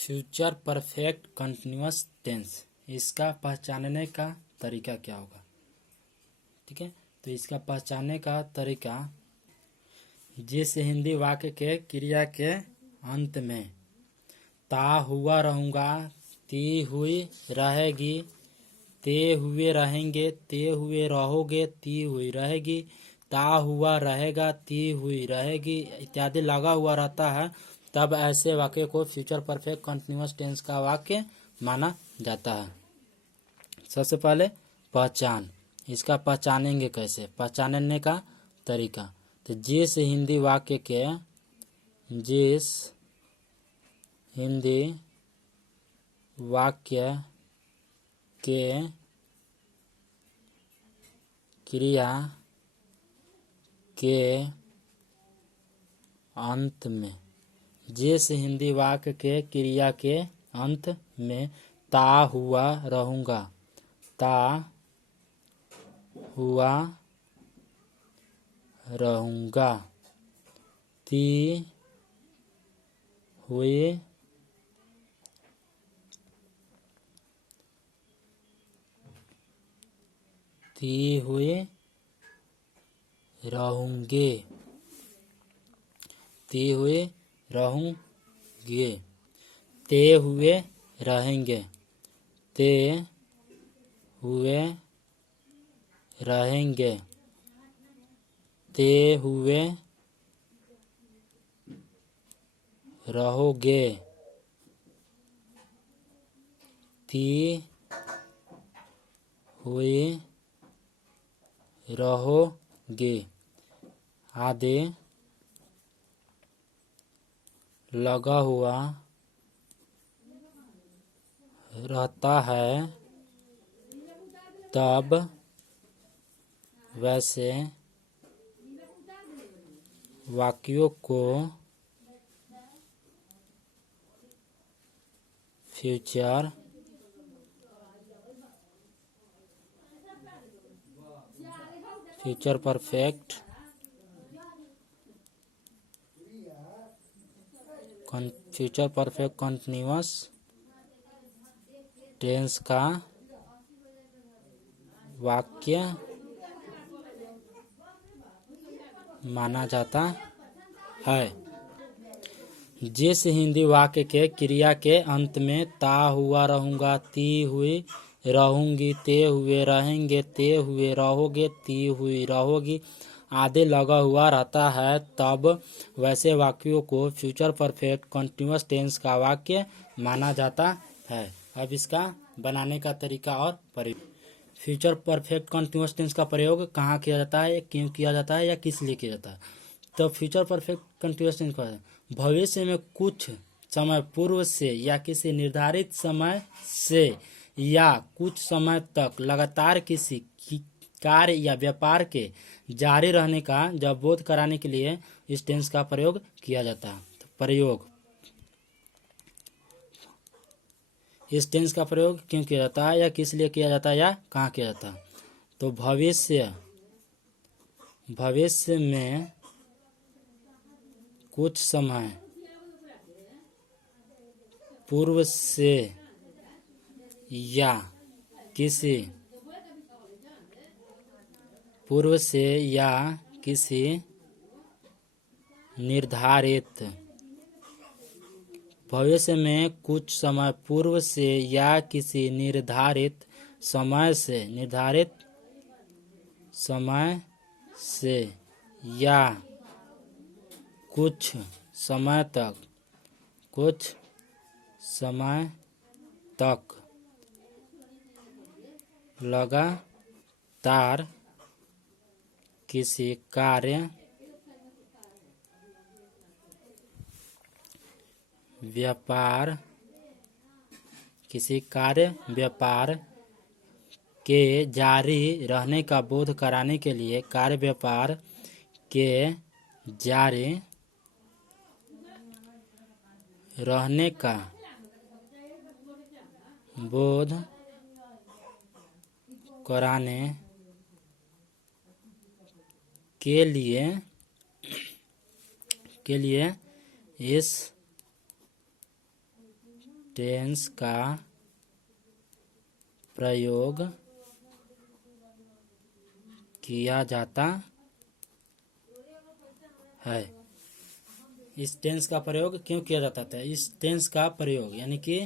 Future perfect continuous tense, इसका पहचानने का तरीका क्या होगा। ठीक है, तो इसका पहचानने का तरीका, जिस हिंदी वाक्य के क्रिया के अंत में ता हुआ रहूँगा, ती हुई रहेगी, ते हुए रहेंगे, ते हुए रहोगे, ती हुई रहेगी, ता हुआ रहेगा, ती हुई रहेगी इत्यादि लगा हुआ रहता है, तब ऐसे वाक्य को फ्यूचर परफेक्ट कंटिन्यूअस टेंस का वाक्य माना जाता है। सबसे पहले पहचान, इसका पहचानेंगे कैसे, पहचानने का तरीका। तो जिस हिंदी वाक्य के क्रिया के अंत में, जिस हिंदी वाक्य के क्रिया के अंत में ता हुआ रहूँगा, ता हुआ रहूँगा, ती हुए रहूँगे, ती हुए रहूँगे, ते हुए रहेंगे, ते हुए रहेंगे, ते हुए रहोगे, ती हुए रहोगे आदि लगा हुआ रहता है, तब वैसे वाक्यों को फ्यूचर परफेक्ट कंटिन्यूअस टेंस का वाक्य माना जाता है। जिस हिंदी वाक्य के क्रिया के अंत में ता हुआ रहूँगा, ती हुई रहूँगी, ते हुए रहेंगे, ते हुए रहोगे, ती हुई रहोगी आदि लगा हुआ रहता है, तब वैसे वाक्यों को फ्यूचर परफेक्ट कंटिन्यूअस टेंस का वाक्य माना जाता है। अब इसका बनाने का तरीका और प्रयोग। फ्यूचर परफेक्ट कंटिन्यूअस टेंस का प्रयोग कहाँ किया जाता है, क्यों किया जाता है या किस लिए किया जाता है। तो फ्यूचर परफेक्ट कंटिन्यूअस टेंस का भविष्य में कुछ समय पूर्व से या किसी निर्धारित समय से या कुछ समय तक लगातार किसी कार्य या व्यापार के जारी रहने का जब बोध कराने के लिए इस टेंस का प्रयोग किया जाता है। तो प्रयोग, इस टेंस का प्रयोग क्यों किया जाता है या किस लिए किया जाता है या कहाँ किया जाता है। तो भविष्य में कुछ समय पूर्व से या किसी निर्धारित, भविष्य में कुछ समय पूर्व से या किसी निर्धारित समय से या कुछ समय तक लगातार किसी कार्य व्यापार के जारी रहने का बोध कराने के लिए, कार्य व्यापार के जारी रहने का बोध कराने के लिए इस टेंस का प्रयोग किया जाता है। इस टेंस का प्रयोग क्यों किया जाता है? इस टेंस का प्रयोग यानी कि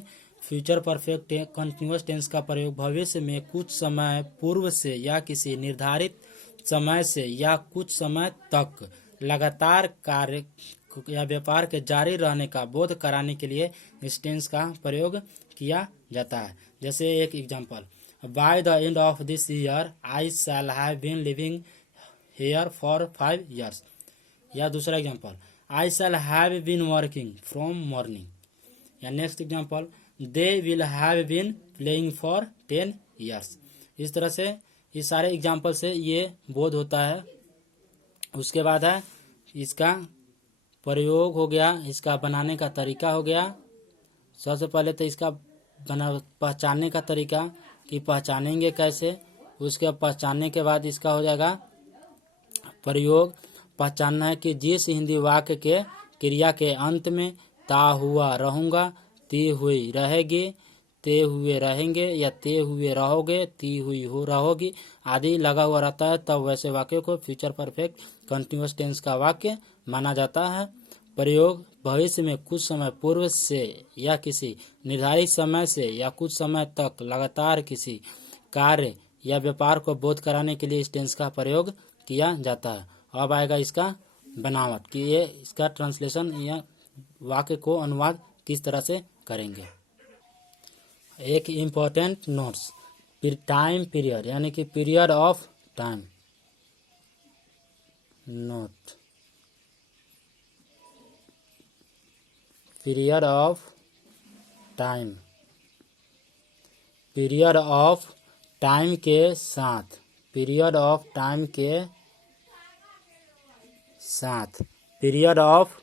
फ्यूचर परफेक्ट कंटिन्यूअस टेंस का प्रयोग भविष्य में कुछ समय पूर्व से या किसी निर्धारित समय से या कुछ समय तक लगातार कार्य या व्यापार के जारी रहने का बोध कराने के लिए इस टेंस का प्रयोग किया जाता है। जैसे एक example, by the end of this year I shall have been living here for 5 years। या दूसरा example, I shall have been working from morning. या next example, they will have been playing for 10 years। इस तरह से इस सारे example से ये बोध होता है। उसके बाद है इसका प्रयोग हो गया, इसका बनाने का तरीका हो गया। सबसे पहले तो इसका पहचानने का तरीका कि पहचानेंगे कैसे, उसके पहचानने के बाद इसका हो जाएगा प्रयोग। पहचानना है कि जिस हिंदी वाक्य के क्रिया के अंत में ता हुआ रहूंगा, ती हुई रहेगी, ते हुए रहेंगे या ते हुए रहोगे, ती हुई हो रहोगी आदि लगा हुआ रहता है, तब वैसे वाक्य को फ्यूचर परफेक्ट कंटिन्यूअस टेंस का वाक्य माना जाता है। प्रयोग भविष्य में कुछ समय पूर्व से या किसी निर्धारित समय से या कुछ समय तक लगातार किसी कार्य या व्यापार को बोध कराने के लिए इस टेंस का प्रयोग किया जाता है। अब आएगा इसका बनावट कि ये इसका ट्रांसलेशन या वाक्य को अनुवाद किस तरह से करेंगे। एक इम्पोर्टेंट नोट्स, टाइम पीरियड यानी कि period of time. Note, period of time. Period of time के साथ, पीरियड ऑफ टाइम के साथ, पीरियड ऑफ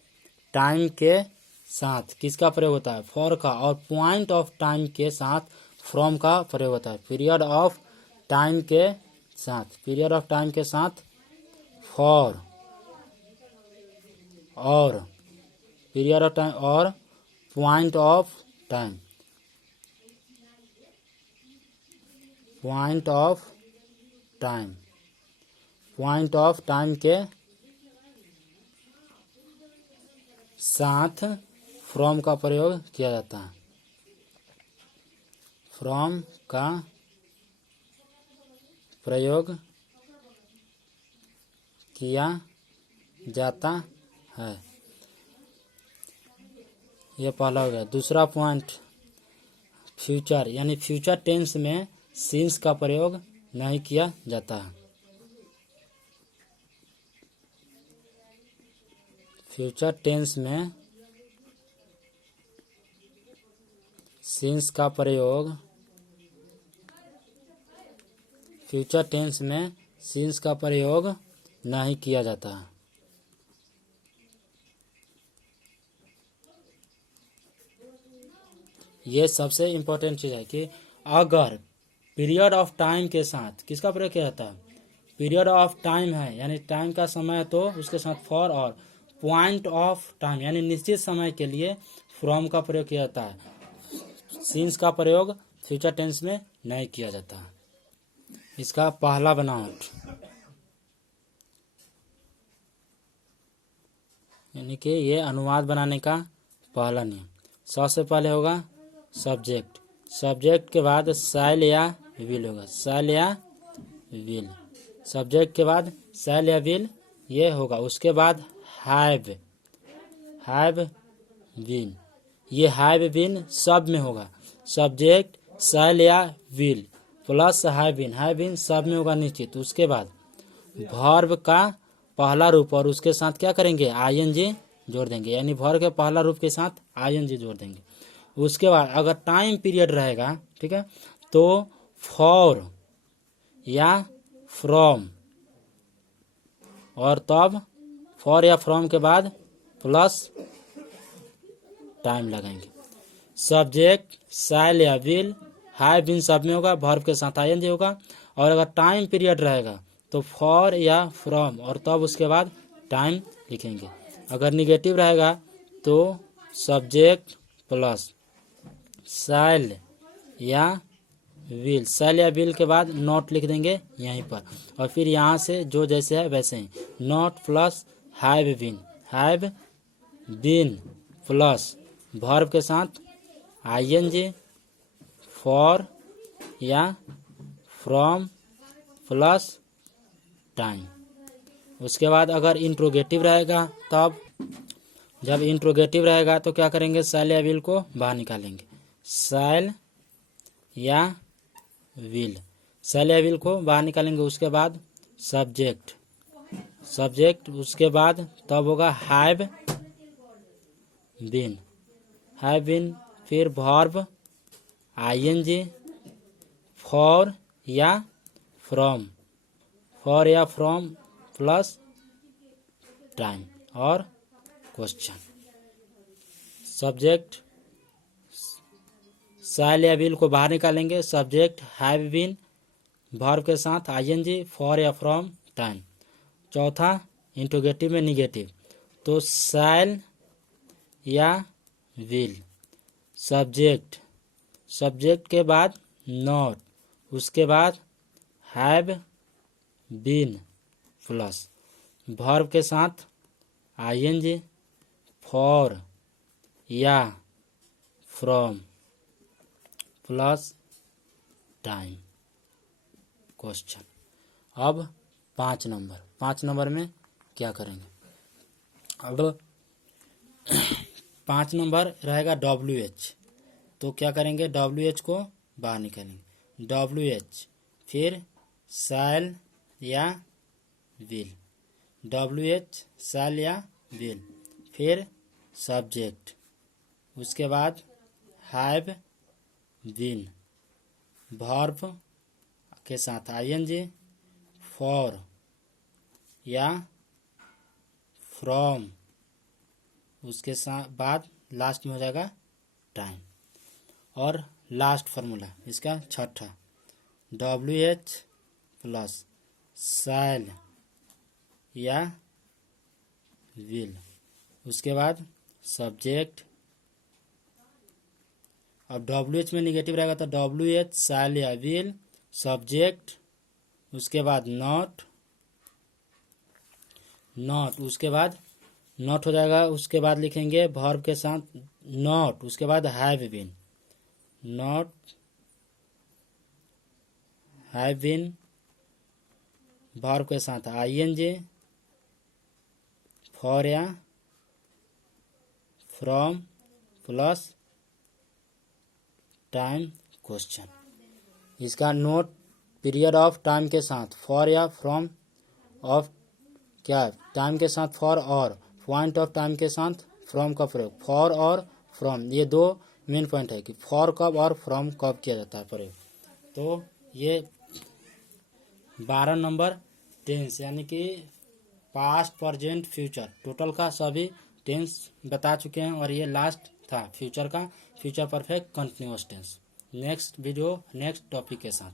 टाइम के साथ किसका प्रयोग होता है? फॉर का। और पॉइंट ऑफ टाइम के साथ फ्रॉम का प्रयोग होता है। पीरियड ऑफ टाइम के साथ, पीरियड ऑफ टाइम के साथ फॉर और पीरियड ऑफ टाइम और point of time, point of time, point of time के साथ फ्रॉम का प्रयोग किया जाता है। फ्रॉम का प्रयोग किया जाता है। यह पहला हो गया। दूसरा पॉइंट, फ्यूचर यानी फ्यूचर टेंस में सिंस का प्रयोग नहीं किया जाता है। फ्यूचर टेंस में सिंस का प्रयोग, फ्यूचर टेंस में सिंस का प्रयोग नहीं किया जाता है। ये सबसे इम्पोर्टेंट चीज़ है कि अगर पीरियड ऑफ टाइम के साथ किसका प्रयोग किया जाता है? पीरियड ऑफ टाइम है यानी टाइम का समय है तो उसके साथ फॉर, और पॉइंट ऑफ टाइम यानी निश्चित समय के लिए फ्रॉम का प्रयोग किया जाता है। सिंस का प्रयोग फ्यूचर टेंस में नहीं किया जाता। इसका पहला बनावट यानी कि ये अनुवाद बनाने का पहला नियम। सबसे पहले होगा सब्जेक्ट, सब्जेक्ट के बाद शैल या विल होगा, शैल या विल। सब्जेक्ट के बाद शैल या विल ये होगा। उसके बाद हैव, हैव बीन, ये हैव बीन सब में होगा। सब्जेक्ट शैल या विल प्लस हैव बीन सब में होगा निश्चित। उसके बाद वर्ब का पहला रूप और उसके साथ क्या करेंगे? आईएनजी जोड़ देंगे, यानी वर्ब के पहला रूप के साथ आईएनजी जोड़ देंगे। उसके बाद अगर टाइम पीरियड रहेगा, ठीक है, तो फॉर या फ्रॉम, और तब फॉर या फ्रॉम के बाद प्लस टाइम लगाएंगे। सब्जेक्ट शैल या विल, हैव बीन सब में होगा, वर्ब के साथ आईएनजी होगा। और अगर टाइम पीरियड रहेगा तो फॉर या फ्रॉम और तब उसके बाद टाइम लिखेंगे। अगर निगेटिव रहेगा तो सब्जेक्ट प्लस शैल या विल, शैल या विल के बाद नॉट लिख देंगे यहीं पर, और फिर यहाँ से जो जैसे है वैसे ही, not plus have been plus verb के साथ आईएनजी, फॉर या फ्रॉम प्लस टाइम। उसके बाद अगर इंट्रोगेटिव रहेगा तब, जब इंट्रोगेटिव रहेगा तो क्या करेंगे, शैल या विल को बाहर निकालेंगे, शैल या विल, शैल या विल को बाहर निकालेंगे। उसके बाद सब्जेक्ट, उसके बाद तब होगा हैव बीन, फिर वर्ब आईएनजी, फॉर या फ्रॉम प्लस टाइम और क्वेश्चन। सब्जेक्ट, शैल या विल को बाहर निकालेंगे, सब्जेक्ट हैव बीन, वर्ब के साथ आईएनजी, फॉर या फ्रॉम, टाइम। चौथा इंट्रोगेटिव में निगेटिव, तो शैल या विल, सब्जेक्ट के बाद नॉट, उसके बाद हैव बीन प्लस वर्ब के साथ आईएनजी, फॉर या फ्रॉम प्लस टाइम, क्वेश्चन। अब 5 नंबर में क्या करेंगे, अब 5 नंबर रहेगा WH, तो क्या करेंगे, WH को बाहर निकालेंगे, WH, फिर शैल या विल, WH शैल या विल, फिर सब्जेक्ट, उसके बाद हैव बीन, वर्ब के साथ आईएनजी, फॉर या फ्रॉम, उसके साथ बाद लास्ट में हो जाएगा टाइम। और लास्ट फार्मूला इसका छठा, WH प्लस शैल या विल, उसके बाद सब्जेक्ट, अब WH में निगेटिव रहेगा तो WH शैल या विल, सब्जेक्ट, उसके बाद नॉट, उसके बाद नॉट हो जाएगा, उसके बाद लिखेंगे वर्ब के साथ नॉट, उसके बाद have been, not have been, verb के साथ आईएनजी, फॉर या फ्रॉम प्लस टाइम, क्वेश्चन। इसका नोट पीरियड ऑफ टाइम के साथ फॉर या फ्रॉम, ऑफ क्या टाइम के साथ फॉर, और पॉइंट ऑफ टाइम के साथ फ्रॉम का प्रयोग, फॉर और फ्रॉम, ये 2 मेन पॉइंट है कि फॉर कब और फ्रॉम कब किया जाता है प्रयोग। तो ये 12 नंबर टेंस, यानी कि पास्ट, प्रेजेंट, फ्यूचर, टोटल का सभी टेंस बता चुके हैं, और ये लास्ट था फ्यूचर का, future perfect continuous tense. Next video next topic के साथ।